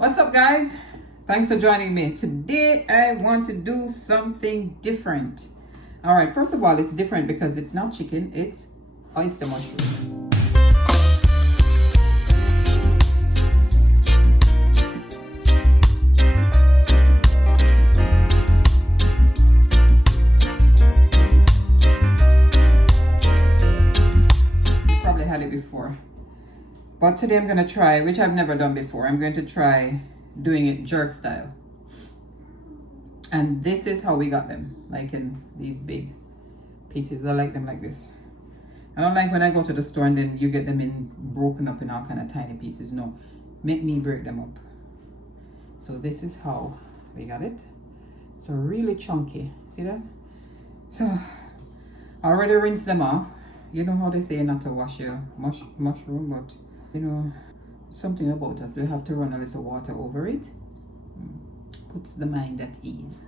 What's up, guys? Thanks for joining me. Today I want to do something different. All right, first of all, it's different because it's not chicken, it's oyster mushroom. You probably had it before. But today I'm going to try, which I've never done before, I'm going to try doing it jerk style. And this is how we got them, like in these big pieces. I like them like this. I don't like when I go to the store and then you get them in broken up in all kind of tiny pieces. No, make me break them up. So this is how we got it. So really chunky, see that? So I already rinsed them off. You know how they say not to wash your mushroom, but you know, something about us, we have to run a little water over it. Puts the mind at ease.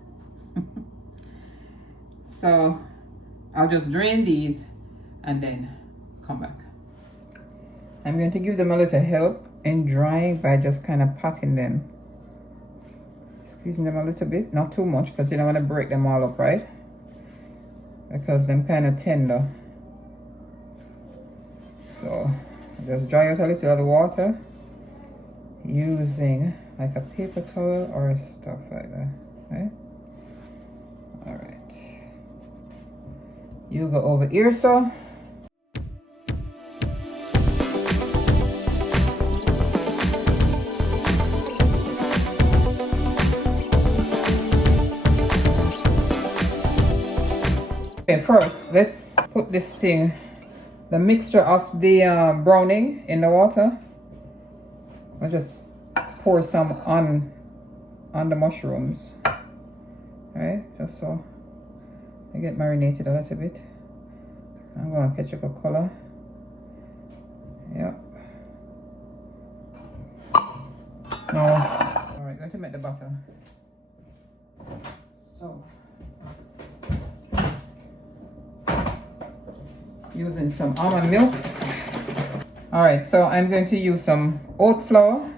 So I'll just drain these and then come back. I'm going to give them a little help in drying by just kind of patting them, squeezing them a little bit, not too much because you don't want to break them all up, right? Because they're kind of tender. So just dry out a little of the water using like a paper towel or stuff like that, right? All right. You go over here, so. Okay, first, let's put this thing, the mixture of the browning in the water. I'll just pour some on the mushrooms, right? Just so they get marinated a little bit. I'm going to ketchup a color. Yep. Now, all right, going to make the butter. So, using some almond milk. All right, so I'm going to use some oat flour,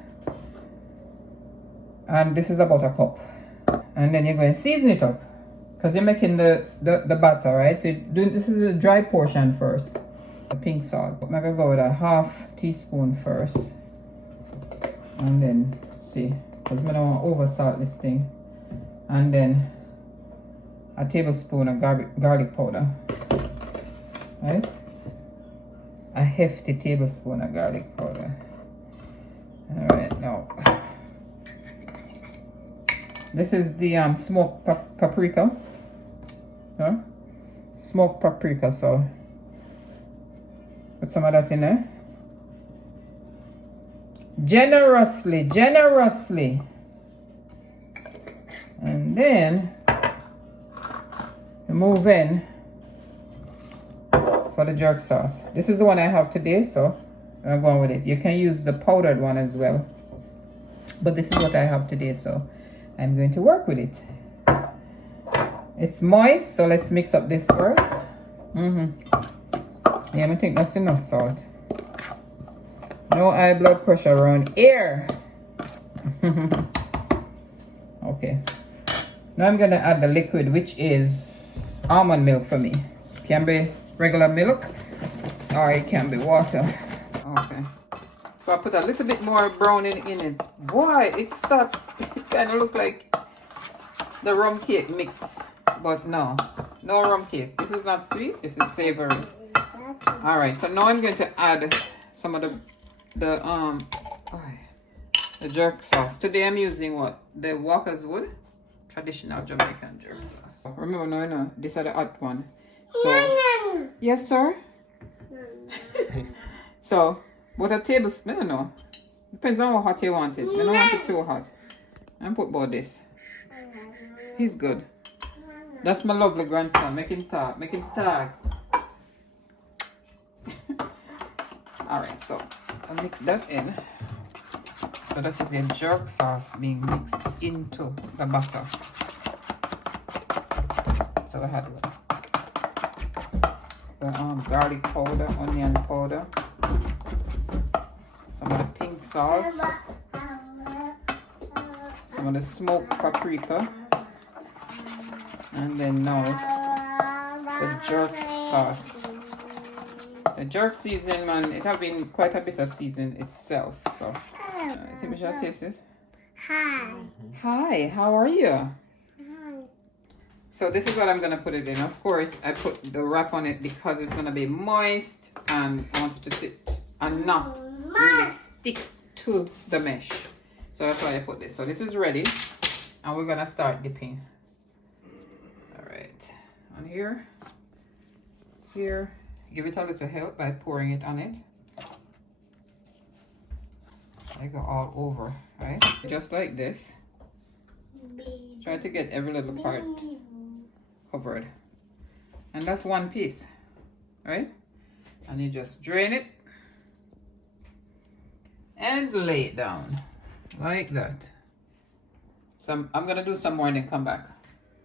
and this is about a cup. And then you're going to season it up because you're making the batter, right? So this is the dry portion first, the pink salt. I'm gonna go with a half teaspoon first, and then see, because I don't want to over salt this thing, and then a tablespoon of garlic powder, right? A hefty tablespoon of garlic powder. All right, now this is the smoked paprika. Huh? Smoked paprika, so put some of that in there. Generously. And then you move in for the jerk sauce. This is the one I have today, so I'm going with it. You can use the powdered one as well, but this is what I have today, so I'm going to work with it. It's moist, so let's mix up this first. Yeah, I think that's enough salt. No high blood pressure around here. Okay. Now I'm gonna add the liquid, which is almond milk for me. Can be regular milk, or it can be water. Okay. So I put a little bit more browning in it. Boy, it kind of look like the rum cake mix, but no rum cake. This is not sweet, this is savory. All right, so now I'm going to add some of the jerk sauce. Today I'm using what? The Walker's Wood traditional Jamaican jerk sauce. Remember, no, this is the hot one. So yes, sir. So, but a tablespoon, no. Depends on how hot you want it. I don't want it too hot. And put about this. He's good. That's my lovely grandson. Make him talk. Alright, so I'll mix that in. So that is your jerk sauce being mixed into the butter. So I had the garlic powder, onion powder, some of the pink salt, some of the smoked paprika. And then now the jerk sauce. The jerk seasoning, man, it have been quite a bit of season itself. So, I think we should taste this. Hi. Hi, how are you? So this is what I'm gonna put it in. Of course, I put the wrap on it because it's gonna be moist and I want it to sit and not really stick to the mesh. So that's why I put this. So this is ready and we're gonna start dipping. All right, on here, here. Give it a little help by pouring it on it. I go all over, right? Just like this. Try to get every little part covered. And that's one piece, right? And you just drain it and lay it down like that. So I'm gonna do some more and then come back.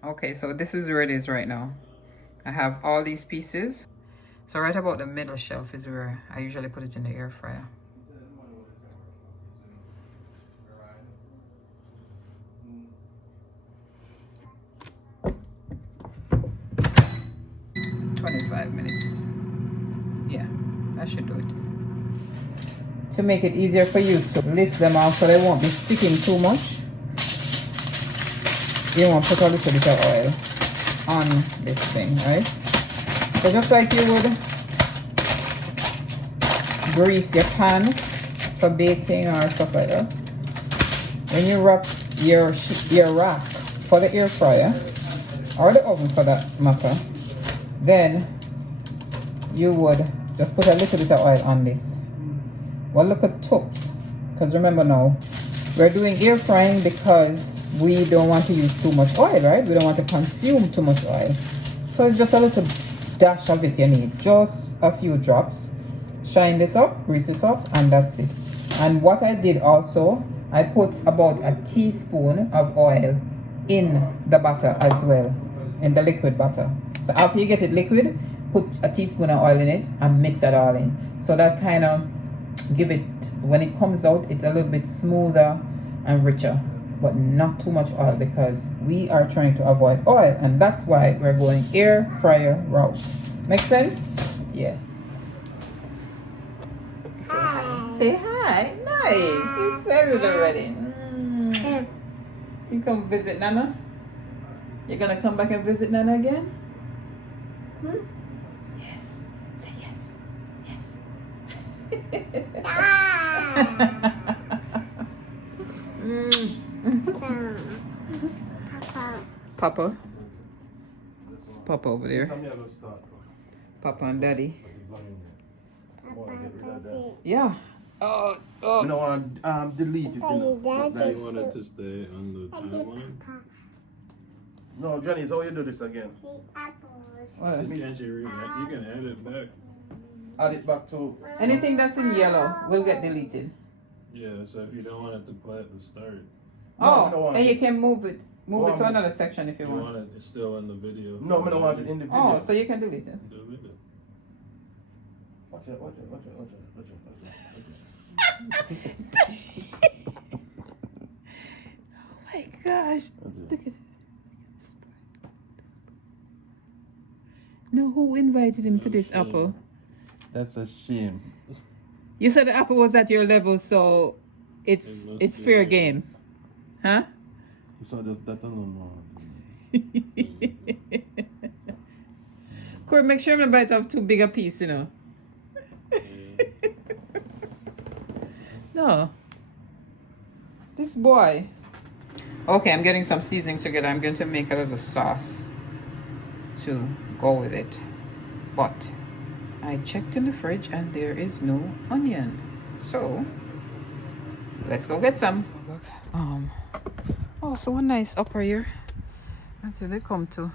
Okay, so this is where it is right now. I have all these pieces. So right about the middle shelf is where I usually put it in the air fryer. Minutes. Yeah, that should do it. To make it easier for you to lift them off so they won't be sticking too much, you want to put a little bit of oil on this thing, right? So just like you would grease your pan for baking or stuff like that, when you wrap your rack for the air fryer or the oven for that matter, then you would just put a little bit of oil on this. Well, look at tops, because remember now, we're doing air frying because we don't want to use too much oil, right? We don't want to consume too much oil. So it's just a little dash of it you need, just a few drops. Shine this up, grease this up, and that's it. And what I did also, I put about a teaspoon of oil in the butter as well, in the liquid butter. So after you get it liquid, put a teaspoon of oil in it and mix that all in. So that kind of give it, when it comes out, it's a little bit smoother and richer, but not too much oil because we are trying to avoid oil, and that's why we're going air fryer route. Make sense? Yeah. Say hi. Say hi. Nice. You said it already. You come visit Nana? You're gonna come back and visit Nana again? Yes. Say yes. Yes. Papa. It's Papa over there. Papa and Daddy. Yeah. Oh. You don't want to delete it. Daddy wanted to stay on the timeline. No, Johnny, how you do this again? What? You can add it back. Add it back to... Anything that's in yellow will get deleted. Yeah, so if you don't want it to play at the start. Oh, and you can move it to another section if you want. It's still in the video. No, I don't want it in the video. Oh, so you can delete it. Delete it. Watch it. Oh my gosh. Look at it. No, who invited him to this apple? That's a shame. You said the apple was at your level, so it's fair game. Huh? So just that alone. Corey, make sure I'm not bite off too big a piece, you know. No. This boy. Okay, I'm getting some seasonings together. I'm going to make a little sauce to go with it. But I checked in the fridge and there is no onion. So let's go get some. Also a nice okra here. Until they come to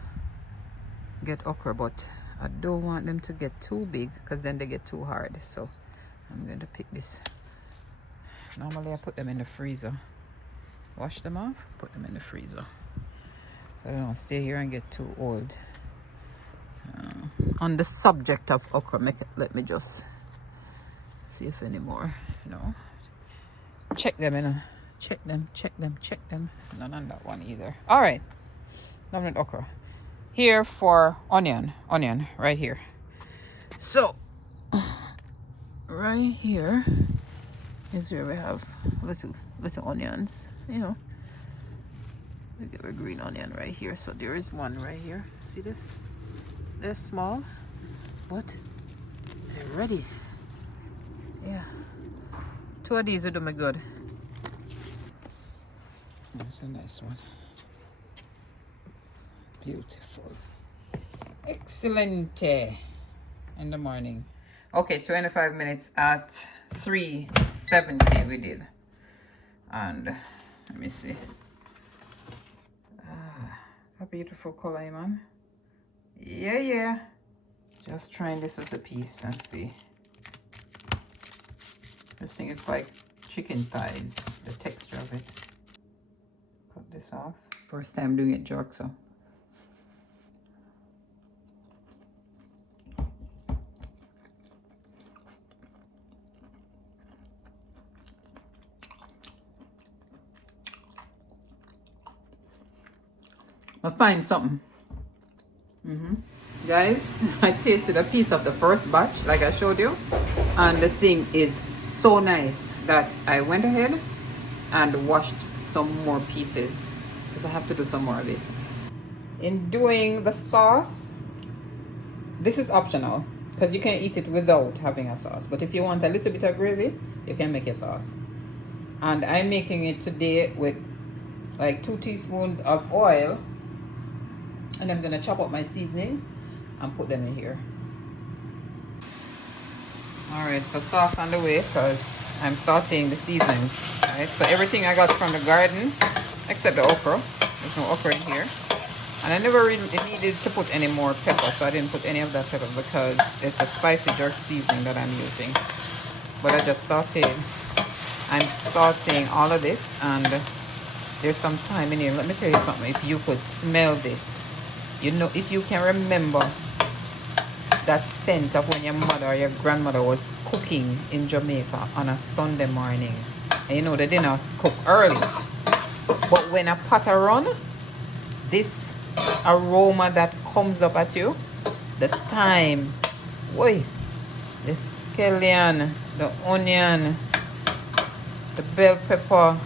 get okra, but I don't want them to get too big because then they get too hard. So I'm going to pick this. Normally I put them in the freezer. Wash them off, put them in the freezer. So they don't stay here and get too old. On the subject of okra, let me just see if any more, check them in. Check them, check them, check them. None on that one either. All right. None with okra. Here for onion, right here. So, right here is where we have little onions, you know. We get a green onion right here. So there is one right here. See this? They're small, but they're ready. Yeah. 2 of these will do me good. That's a nice one. Beautiful. Excellent. In the morning. Okay, 25 minutes at 370 we did. And let me see. A beautiful color, man. Yeah. Just trying this as a piece and see. This thing is like chicken thighs, the texture of it. Cut this off. First time doing it jerk, so. I'll find something. Guys, I tasted a piece of the first batch like I showed you, and the thing is so nice that I went ahead and washed some more pieces because I have to do some more of it. In doing the sauce, this is optional because you can eat it without having a sauce, but if you want a little bit of gravy, you can make a sauce. And I'm making it today with like 2 teaspoons of oil, and I'm gonna chop up my seasonings and put them in here. All right, so sauce on the way because I'm sauteing the seasonings. All right, so everything I got from the garden except the okra. There's no okra in here, and I never really needed to put any more pepper, so I didn't put any of that pepper because it's a spicy jerk seasoning that I'm using. But I just sauteed. I'm sauteing all of this, and there's some time in here. Let me tell you something. If you could smell this, you know, if you can remember that scent of when your mother or your grandmother was cooking in Jamaica on a Sunday morning, and you know they didn't cook early, but when a pot run, this aroma that comes up at you, the thyme, boy, the scallion, the onion, the bell pepper,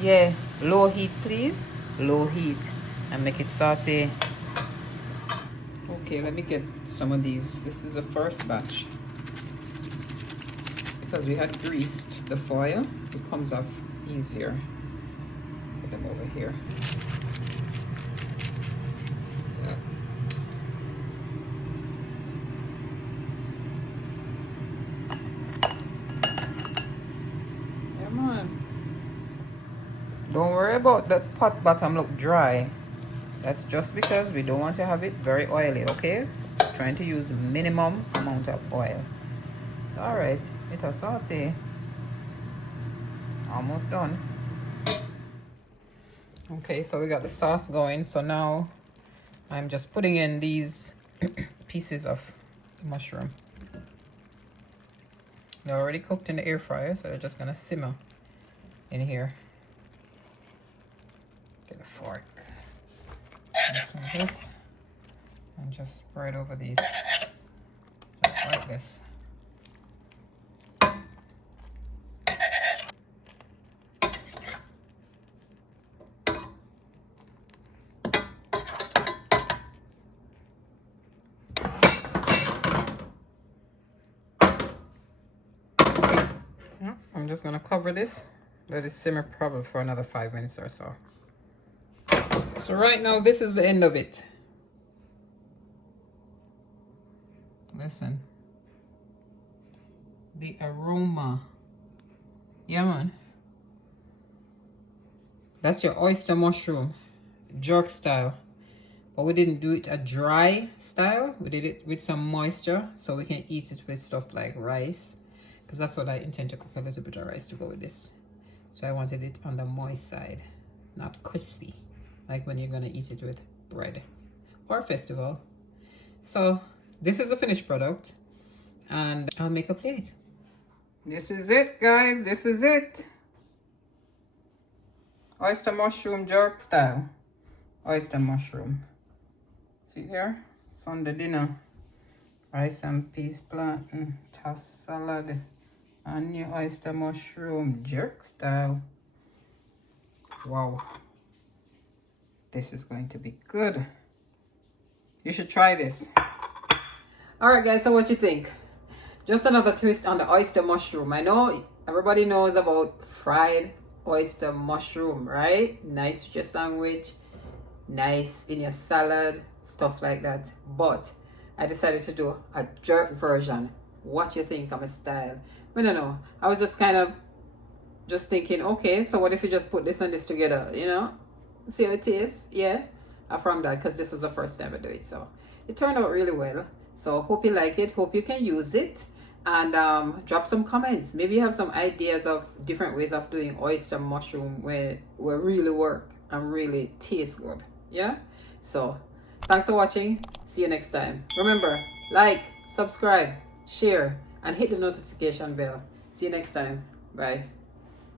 yeah, low heat please, low heat, and make it saute. Okay, let me get some of these. This is the first batch. Because we had greased the foil, it comes off easier. Put them over here. Yeah. Come on. Don't worry about the pot bottom look dry. That's just because we don't want to have it very oily, okay? Trying to use minimum amount of oil. It's all right. It'll saute. Almost done. Okay, so we got the sauce going. So now I'm just putting in these pieces of mushroom. They're already cooked in the air fryer, so they're just gonna simmer in here. Get a fork. This and just spread over these just like this. I'm just gonna cover this, let it simmer probably for another 5 minutes or so. So right now, this is the end of it. Listen. The aroma. Yeah, man. That's your oyster mushroom. Jerk style. But we didn't do it a dry style. We did it with some moisture. So we can eat it with stuff like rice. Because that's what I intend to cook, a little bit of rice to go with this. So I wanted it on the moist side. Not crispy. Like when you're gonna eat it with bread or festival. So this is a finished product, and I'll make a plate. This is it, guys. This is it. Oyster mushroom jerk style. Oyster mushroom. See there? Sunday dinner. Rice and peas plantain, tossed salad, and new oyster mushroom jerk style. Wow. This is going to be good. You should try this. Alright guys, so what you think? Just another twist on the oyster mushroom. I know everybody knows about fried oyster mushroom, right? Nice with your sandwich, nice in your salad, stuff like that. But I decided to do a jerk version. What you think of my style? I don't know. I was just kind of just thinking, okay, so what if you just put this and this together, you know? See how it tastes? Yeah. From that, because this was the first time I do it. So it turned out really well. So hope you like it. Hope you can use it. And drop some comments. Maybe you have some ideas of different ways of doing oyster mushroom where really work and really taste good. Yeah? So thanks for watching. See you next time. Remember, like, subscribe, share, and hit the notification bell. See you next time. Bye.